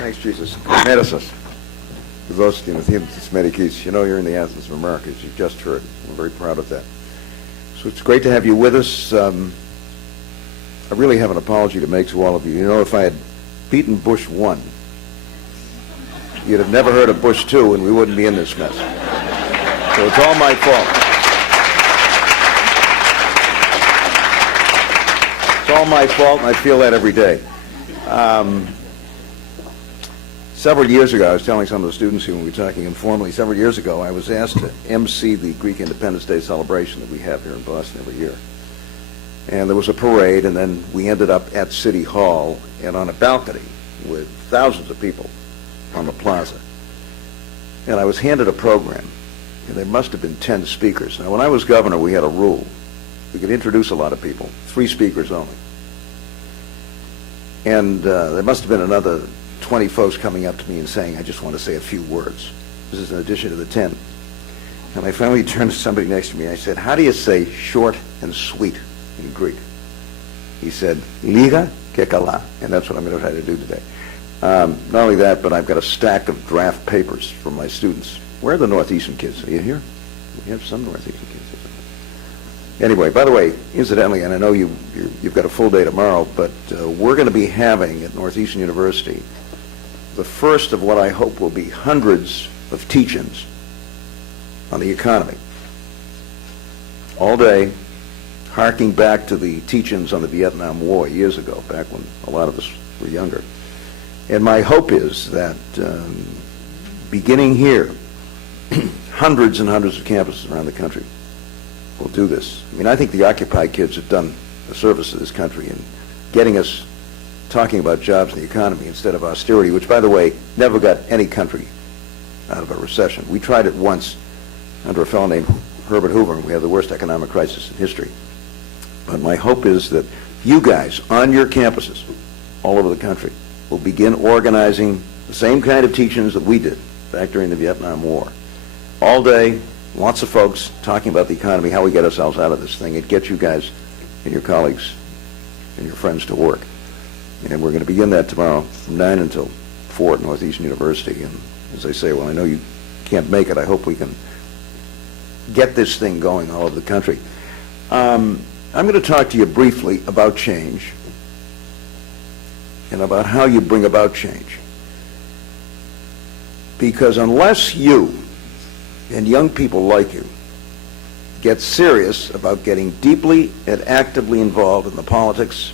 Thanks, Jesus. Medicus. Zostin with him, Medicus. You know you're in the Athens of America, as you just heard. We're very proud of that. So it's great to have you with us. I really have an apology to make to all of you. You know, if I had beaten Bush 1, you'd have never heard of Bush 2, and we wouldn't be in this mess. So it's all my fault. It's all my fault, and I feel that every day. Several years ago, I was telling some of the students here when we were talking informally, several years ago, I was asked to MC the Greek Independence Day celebration that we have here in Boston every year. And there was a parade, and then we ended up at City Hall and on a balcony with thousands of people on the plaza. And I was handed a program, and there must have been 10 speakers. Now, when I was governor, we had a rule. We could introduce a lot of people, 3 speakers only. And there must have been another 20 folks coming up to me and saying, I just want to say a few words. This is in addition to the 10. And I finally turned to somebody next to me and I said, how do you say short and sweet in Greek? He said, Liga ke kala. And that's what I'm going to try to do today. Not only that, but I've got a stack of draft papers from my students. Where are the Northeastern kids? Are you here? We have some Northeastern kids. Anyway, by the way, incidentally, and I know you've got a full day tomorrow, but we're going to be having at Northeastern University the first of what I hope will be hundreds of teach-ins on the economy. All day, harking back to the teach-ins on the Vietnam War years ago, back when a lot of us were younger. And my hope is that beginning here, hundreds and hundreds of campuses around the country will do this. I mean, I think the Occupy kids have done a service to this country in getting us talking about jobs and the economy instead of austerity, which, by the way, never got any country out of a recession. We tried it once under a fellow named Herbert Hoover, and we had the worst economic crisis in history. But my hope is that you guys on your campuses all over the country will begin organizing the same kind of teach-ins that we did back during the Vietnam War. All day, lots of folks talking about the economy, how we get ourselves out of this thing. It gets you guys and your colleagues and your friends to work. And we're going to begin that tomorrow from 9 until 4 at Northeastern University. And as I say, well, I know you can't make it. I hope we can get this thing going all over the country. I'm going to talk to you briefly about change and about how you bring about change. Because unless you and young people like you get serious about getting deeply and actively involved in the politics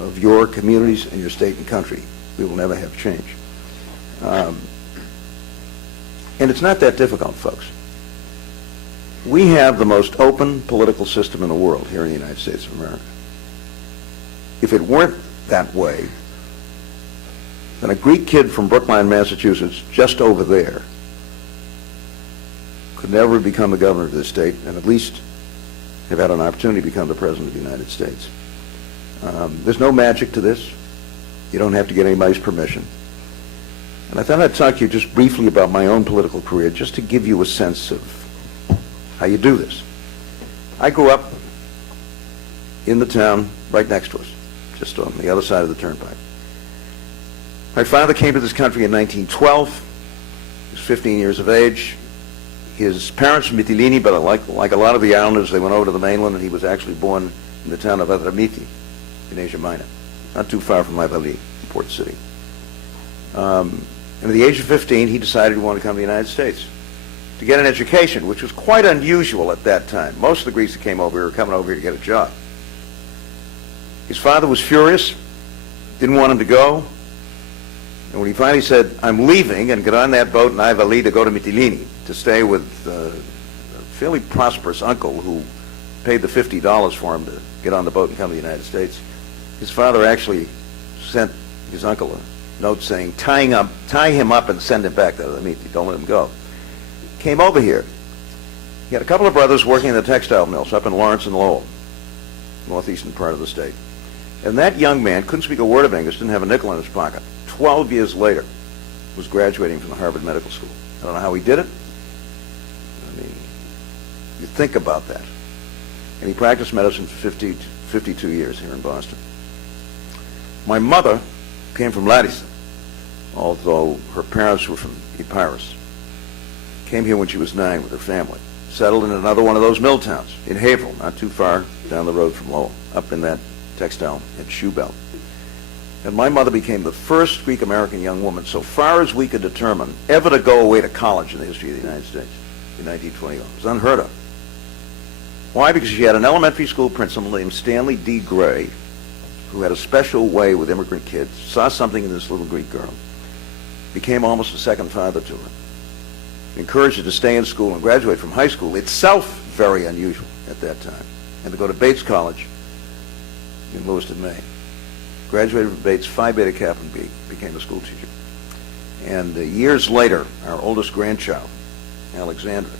of your communities and your state and country, we will never have change. And it's not that difficult, folks. We have the most open political system in the world here in the United States of America. If it weren't that way, then a Greek kid from Brookline, Massachusetts, just over there, could never become the governor of this state and at least have had an opportunity to become the president of the United States. There's no magic to this. You don't have to get anybody's permission. And I thought I'd talk to you just briefly about my own political career, just to give you a sense of how you do this. I grew up in the town right next to us, just on the other side of the turnpike. My father came to this country in 1912. He was 15 years of age. His parents were Mytilene, but like a lot of the islanders, they went over to the mainland, and he was actually born in the town of Adramiti in Asia Minor, not too far from Ivali, Port City. And at the age of 15, he decided he wanted to come to the United States to get an education, which was quite unusual at that time. Most of the Greeks that came over here were coming over here to get a job. His father was furious, didn't want him to go, and when he finally said, I'm leaving, and got on that boat in Ivali to go to Mytilene to stay with a fairly prosperous uncle who paid the $50 for him to get on the boat and come to the United States, his father actually sent his uncle a note saying, tie him up and send him back to the meet. Don't let him go. Came over here. He had a couple of brothers working in the textile mills up in Lawrence and Lowell, northeastern part of the state. And that young man couldn't speak a word of English, didn't have a nickel in his pocket. 12 years later, was graduating from the Harvard Medical School. I don't know how he did it. I mean, you think about that. And he practiced medicine for 52 years here in Boston. My mother came from Ladison, although her parents were from Epirus. Came here when she was 9 with her family. Settled in another one of those mill towns, in Haverhill, not too far down the road from Lowell, up in that textile and shoe belt. And my mother became the first Greek-American young woman, so far as we could determine, ever to go away to college in the history of the United States in 1921. It was unheard of. Why? Because she had an elementary school principal named Stanley D. Gray, who had a special way with immigrant kids, saw something in this little Greek girl, became almost a second father to her, encouraged her to stay in school and graduate from high school, itself very unusual at that time, and to go to Bates College in Lewiston, Maine. Graduated from Bates, Phi Beta Kappa, and became a school teacher. And years later, our oldest grandchild, Alexandra,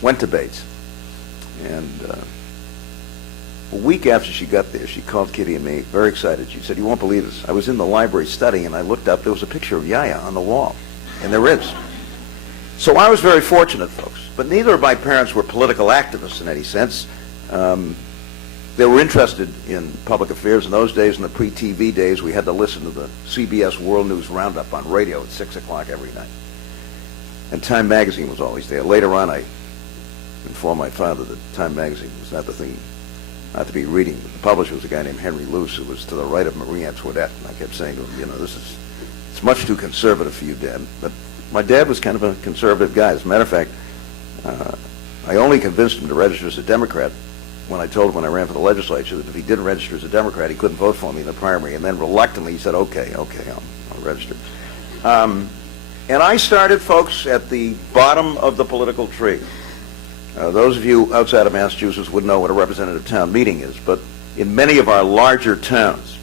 went to Bates. And a week after she got there, she called Kitty and me, very excited. She said, "You won't believe this. I was in the library studying, and I looked up. There was a picture of Yaya on the wall." And there is. So I was very fortunate, folks. But neither of my parents were political activists in any sense. They were interested in public affairs in those days. In the pre-TV days, we had to listen to the CBS World News Roundup on radio at 6 o'clock every night. And Time Magazine was always there. Later on, I informed my father that Time Magazine was not the thing not to be reading. The publisher was a guy named Henry Luce, who was to the right of Marie Antoinette. And I kept saying to him, you know, it's much too conservative for you, Dad. But my dad was kind of a conservative guy. As a matter of fact, I only convinced him to register as a Democrat when I told him when I ran for the legislature that if he didn't register as a Democrat, he couldn't vote for me in the primary. And then reluctantly he said, okay, I'll register. And I started, folks, at the bottom of the political tree. Those of you outside of Massachusetts would know what a representative town meeting is, but in many of our larger towns,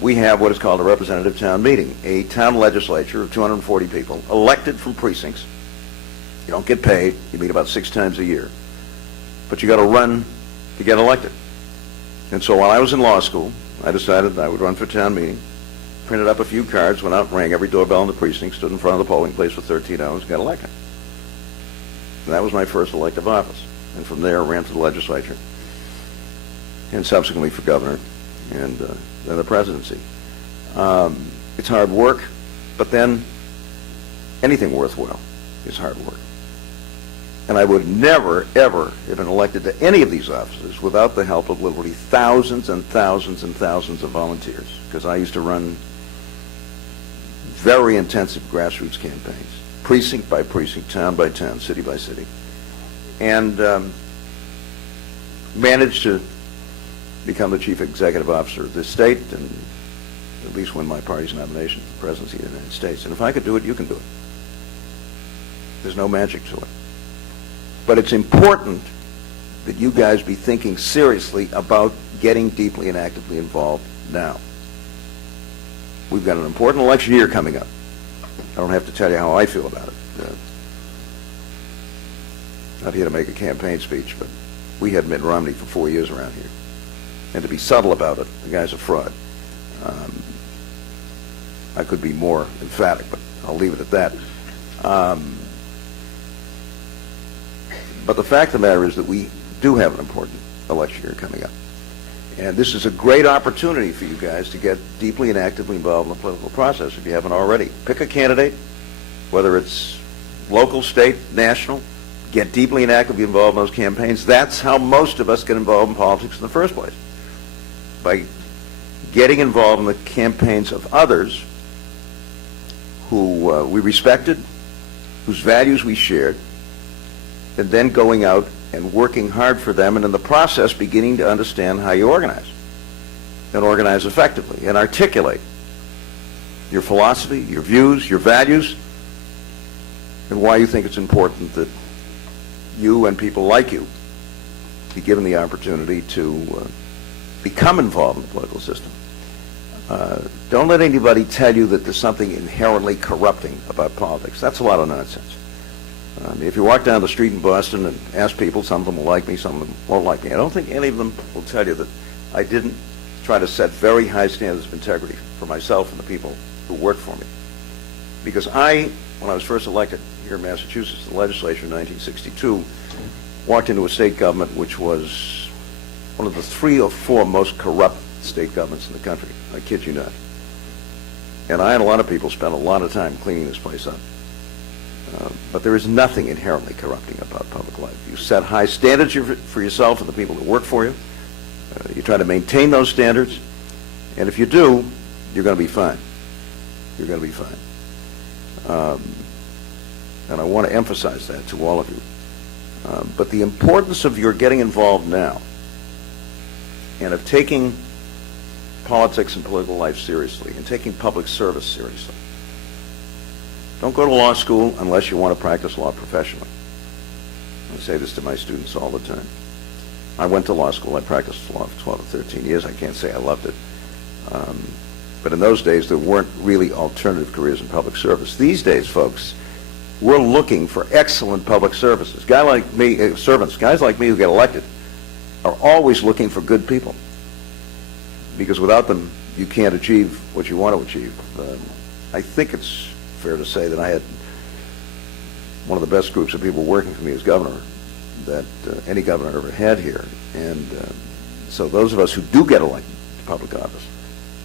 we have what is called a representative town meeting, a town legislature of 240 people, elected from precincts. You don't get paid. You meet about 6 times a year. But you got to run to get elected. And so while I was in law school, I decided I would run for town meeting, printed up a few cards, went out and rang every doorbell in the precinct, stood in front of the polling place for 13 hours, and got elected. And that was my first elective office. And from there, I ran for the legislature, and subsequently for governor, and then the presidency. It's hard work, but then anything worthwhile is hard work. And I would never, ever have been elected to any of these offices without the help of literally thousands and thousands and thousands of volunteers, because I used to run very intensive grassroots campaigns, precinct by precinct, town by town, city by city, and managed to become the chief executive officer of this state and at least win my party's nomination for the presidency of the United States. And if I could do it, you can do it. There's no magic to it. But it's important that you guys be thinking seriously about getting deeply and actively involved now. We've got an important election year coming up. I don't have to tell you how I feel about it. Not here to make a campaign speech, but we had Mitt Romney for 4 years around here. And to be subtle about it, the guy's a fraud. I could be more emphatic, but I'll leave it at that. But the fact of the matter is that we do have an important election year coming up. And this is a great opportunity for you guys to get deeply and actively involved in the political process if you haven't already. Pick a candidate, whether it's local, state, national, get deeply and actively involved in those campaigns. That's how most of us get involved in politics in the first place, by getting involved in the campaigns of others who we respected, whose values we shared, and then going out and working hard for them, and in the process beginning to understand how you organize, and organize effectively, and articulate your philosophy, your views, your values, and why you think it's important that you and people like you be given the opportunity to become involved in the political system. Don't let anybody tell you that there's something inherently corrupting about politics. That's a lot of nonsense. If you walk down the street in Boston and ask people, some of them will like me, some of them won't like me. I don't think any of them will tell you that I didn't try to set very high standards of integrity for myself and the people who work for me. Because when I was first elected here in Massachusetts, the legislature in 1962, walked into a state government which was one of the 3 or 4 most corrupt state governments in the country. I kid you not. And I and a lot of people spent a lot of time cleaning this place up. But there is nothing inherently corrupting about public life. You set high standards for yourself and the people that work for you. You try to maintain those standards. And if you do, you're going to be fine. You're going to be fine. And I want to emphasize that to all of you. But the importance of your getting involved now and of taking politics and political life seriously and taking public service seriously. Don't go to law school unless you want to practice law professionally. I say this to my students all the time. I went to law school. I practiced law for 12 or 13 years. I can't say I loved it. But in those days, there weren't really alternative careers in public service. These days, folks, we're looking for excellent public services. Guys like me who get elected are always looking for good people. Because without them, you can't achieve what you want to achieve. I think it's fair to say that I had one of the best groups of people working for me as governor that any governor ever had here. And so those of us who do get elected to public office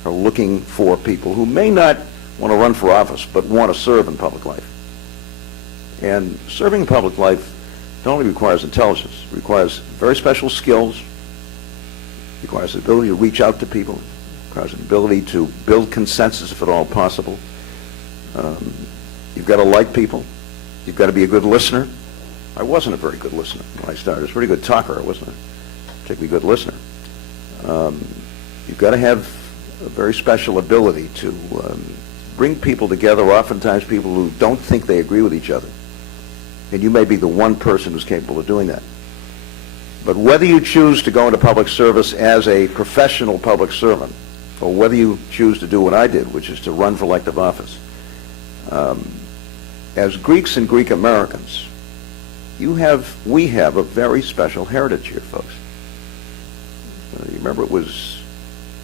are looking for people who may not want to run for office, but want to serve in public life. And serving in public life not only requires intelligence, it requires very special skills, requires the ability to reach out to people, requires the ability to build consensus if at all possible. You've got to like people. You've got to be a good listener. I wasn't a very good listener when I started. I was a pretty good talker. I wasn't a particularly good listener. You've got to have a very special ability to bring people together, oftentimes people who don't think they agree with each other. And you may be the one person who's capable of doing that. But whether you choose to go into public service as a professional public servant, or whether you choose to do what I did, which is to run for elective office, as Greeks and Greek Americans, we have a very special heritage here, folks. You remember it was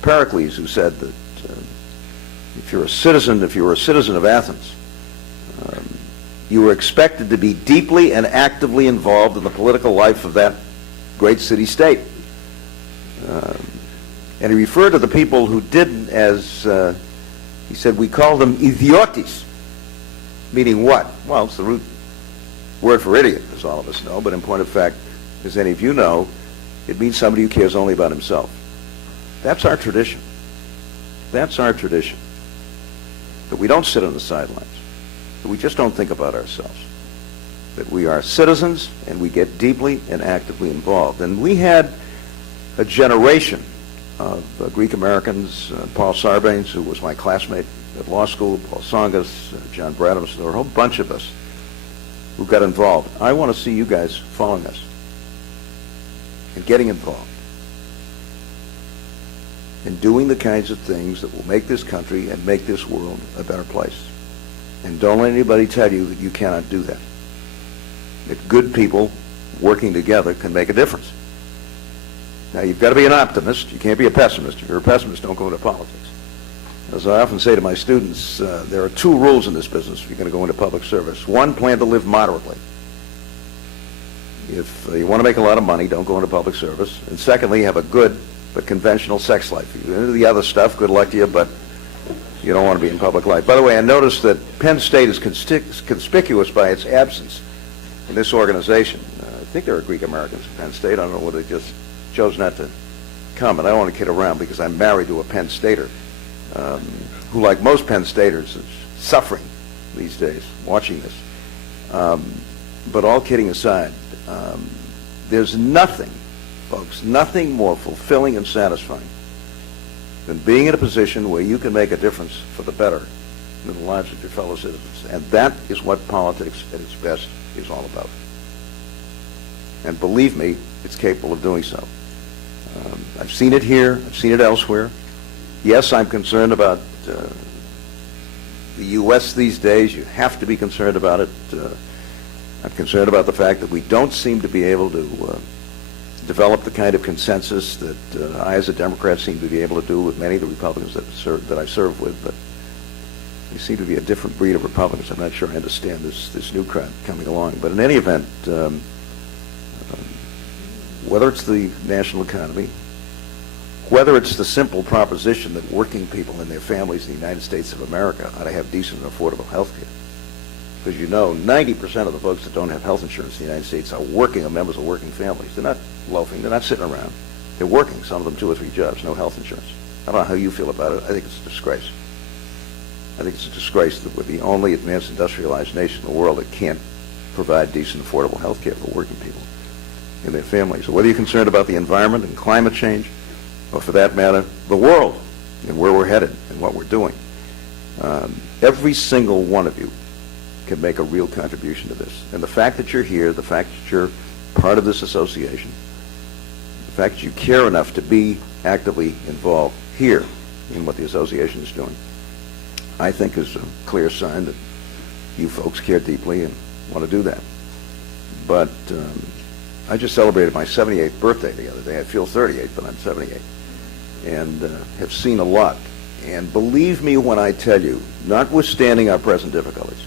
Pericles who said that if you were a citizen of Athens, you were expected to be deeply and actively involved in the political life of that great city-state. And he referred to the people who didn't as, he said, we call them idiotis, meaning what? Well, it's the root word for idiot, as all of us know, but in point of fact, as any of you know, it means somebody who cares only about himself. That's our tradition. That's our tradition. That we don't sit on the sidelines. That we just don't think about ourselves. That we are citizens and we get deeply and actively involved. And we had a generation of Greek Americans, Paul Sarbanes, who was my classmate at law school, Paul Tsongas, John Bradams, there were a whole bunch of us who got involved. I want to see you guys following us and getting involved and doing the kinds of things that will make this country and make this world a better place. And don't let anybody tell you that you cannot do that. That good people working together can make a difference. Now, you've got to be an optimist. You can't be a pessimist. If you're a pessimist, don't go into politics. As I often say to my students, there are two rules in this business if you're going to go into public service. One, plan to live moderately. If you want to make a lot of money, don't go into public service. And secondly, have a good but conventional sex life. If you're into the other stuff, good luck to you, but you don't want to be in public life. By the way, I noticed that Penn State is conspicuous by its absence in this organization. I think there are Greek Americans at Penn State. I don't know whether they just chose not to come. And I don't want to kid around because I'm married to a Penn Stater who, like most Penn Staters, is suffering these days watching this. But all kidding aside, there's nothing, folks, nothing more fulfilling and satisfying than being in a position where you can make a difference for the better in the lives of your fellow citizens. And that is what politics at its best is all about. And believe me, it's capable of doing so. I've seen it here. I've seen it elsewhere. Yes, I'm concerned about the U.S. these days. You have to be concerned about it. I'm concerned about the fact that we don't seem to be able to develop the kind of consensus that I, as a Democrat, seem to be able to do with many of the Republicans that I serve with. But they seem to be a different breed of Republicans. I'm not sure I understand this new crowd coming along. But in any event, whether it's the national economy Whether it's the simple proposition that working people and their families in the United States of America ought to have decent and affordable health care. Because you know, 90% of the folks that don't have health insurance in the United States are working or members of working families. They're not loafing. They're not sitting around. They're working, some of them 2 or 3 jobs, no health insurance. I don't know how you feel about it. I think it's a disgrace. I think it's a disgrace that we're the only advanced industrialized nation in the world that can't provide decent, affordable health care for working people and their families. So whether you're concerned about the environment and climate change, or for that matter, the world and where we're headed and what we're doing, every single one of you can make a real contribution to this. And the fact that you're here, the fact that you're part of this association, the fact that you care enough to be actively involved here in what the association is doing, I think is a clear sign that you folks care deeply and want to do that. But I just celebrated my 78th birthday the other day. I feel 38, but I'm 78, and have seen a lot. And believe me when I tell you, notwithstanding our present difficulties,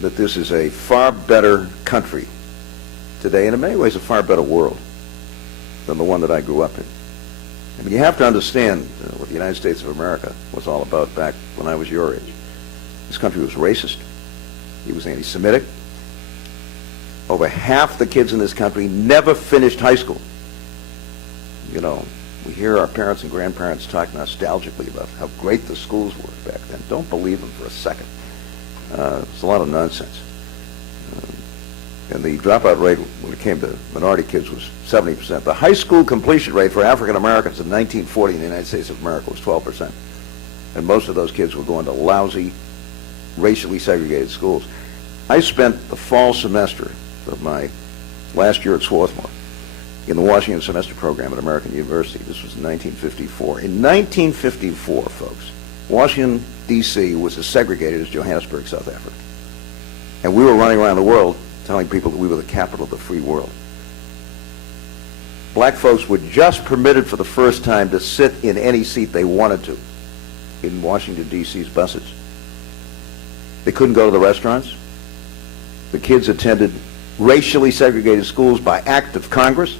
that this is a far better country today, and in many ways a far better world than the one that I grew up in. I mean, you have to understand what the United States of America was all about back when I was your age. This country was racist. It was anti-Semitic. Over half the kids in this country never finished high school. You know, we hear our parents and grandparents talk nostalgically about how great the schools were back then. Don't believe them for a second. It's a lot of nonsense. And the dropout rate when it came to minority kids was 70%. The high school completion rate for African Americans in 1940 in the United States of America was 12%. And most of those kids were going to lousy, racially segregated schools. I spent the fall semester of my last year at Swarthmore in the Washington semester program at American University. This was in 1954. In 1954, folks, Washington, D.C. was as segregated as Johannesburg, South Africa. And we were running around the world telling people that we were the capital of the free world. Black folks were just permitted for the first time to sit in any seat they wanted to in Washington, D.C.'s buses. They couldn't go to the restaurants. The kids attended racially segregated schools by act of Congress.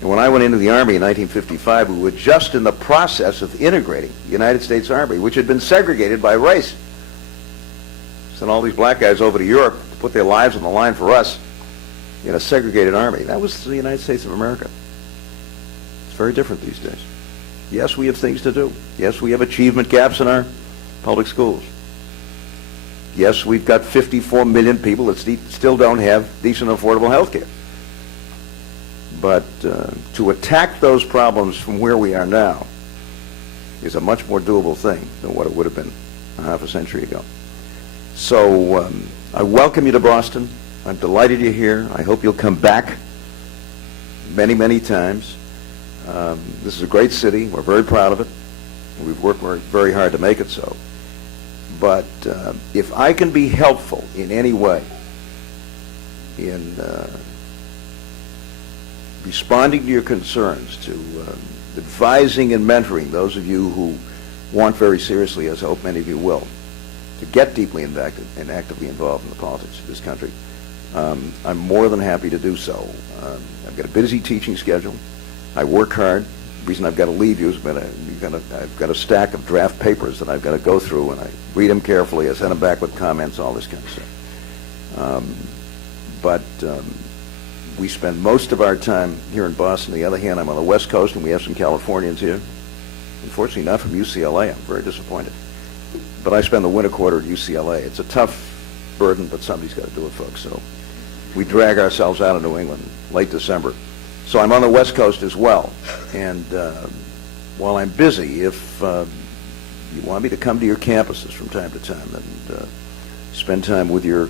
And when I went into the Army in 1955, we were just in the process of integrating the United States Army, which had been segregated by race. Sent all these black guys over to Europe to put their lives on the line for us in a segregated army. That was the United States of America. It's very different these days. Yes, we have things to do. Yes, we have achievement gaps in our public schools. Yes, we've got 54 million people that still don't have decent, affordable health care. But to attack those problems from where we are now is a much more doable thing than what it would have been a half a century ago. So I welcome you to Boston. I'm delighted you're here. I hope you'll come back many, many times. This is a great city. We're very proud of it. We've worked very hard to make it so. But if I can be helpful in any way in responding to your concerns, to advising and mentoring those of you who want very seriously, as I hope many of you will, to get deeply invested and actively involved in the politics of this country, I'm more than happy to do so. I've got a busy teaching schedule. I work hard. The reason I've got to leave you is I've got a stack of draft papers that I've got to go through, and I read them carefully. I send them back with comments, all this kind of stuff. But we spend most of our time here in Boston. On the other hand, I'm on the West Coast, and we have some Californians here. Unfortunately, not from UCLA. I'm very disappointed. But I spend the winter quarter at UCLA. It's a tough burden, but somebody's got to do it, folks. So we drag ourselves out of New England late December. So I'm on the West Coast as well. And while I'm busy, if you want me to come to your campuses from time to time and spend time with your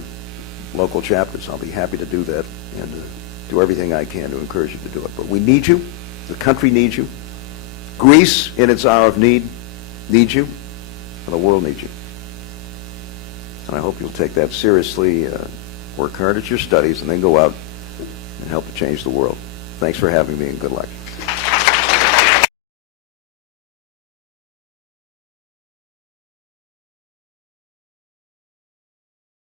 local chapters, I'll be happy to do that and do everything I can to encourage you to do it. But we need you. The country needs you. Greece, in its hour of need, needs you. And the world needs you. And I hope you'll take that seriously, work hard at your studies, and then go out and help to change the world. Thanks for having me, and good luck.